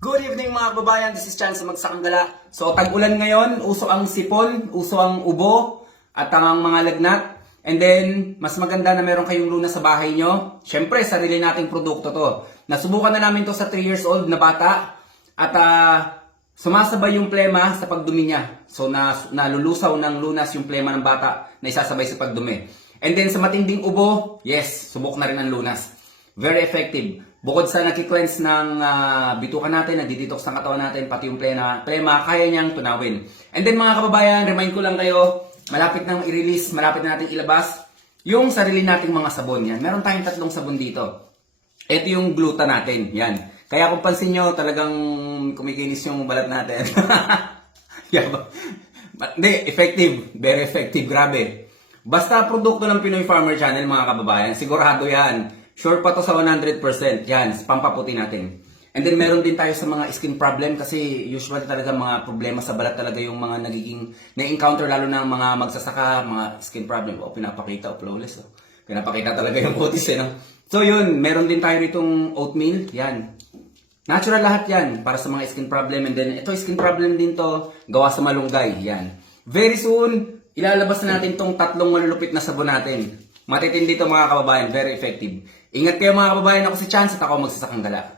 Good evening mga kababayan, this is Chan sa Magsakanggala. So tag-ulan ngayon, uso ang sipon, uso ang ubo, at ang mga lagnat. And then, mas maganda na meron kayong lunas sa bahay nyo. Siyempre, sarili nating produkto to. Nasubukan na namin to sa 3 years old na bata. At sumasabay yung plema sa pagdumi niya. So nalulusaw ng lunas yung plema ng bata na isasabay sa pagdumi. And then sa matinding ubo, yes, subok na rin ang lunas. Very effective. Bukod sa naki-cleanse ng bituka natin, nagdi-detox ng katawan natin, pati yung plema, kaya niyang tunawin. And then mga kababayan, remind ko lang kayo, malapit nang i-release, malapit na natin ilabas, yung sarili nating mga sabon. Yan. Meron tayong 3 sabon dito. Ito yung gluta natin. Yan. Kaya kung pansin nyo, talagang kumikinis yung balat natin. Hindi, effective. Very effective. Grabe. Basta produkto ng Pinoy Farmer Channel, mga kababayan, sigurado yan. Sure pa to sa 100%. Yan, pampaputi natin. And then meron din tayo sa mga skin problem kasi usually talaga mga problema sa balat talaga yung mga nagiging na-encounter lalo na mga magsasaka, mga skin problem. O pinapakita, flawless. Pinapakita talaga yung kutis no? So yun, meron din tayo ritong oatmeal. Yan. Natural lahat yan para sa mga skin problem. And then ito skin problem din to, gawa sa malunggay. Yan. Very soon, ilalabas na natin tong 3 malulupit na sabon natin. Matitindi to mga kababayan, very effective. Ingat kayo mga kababayan, ako si Chance at ako Magsasakanggala.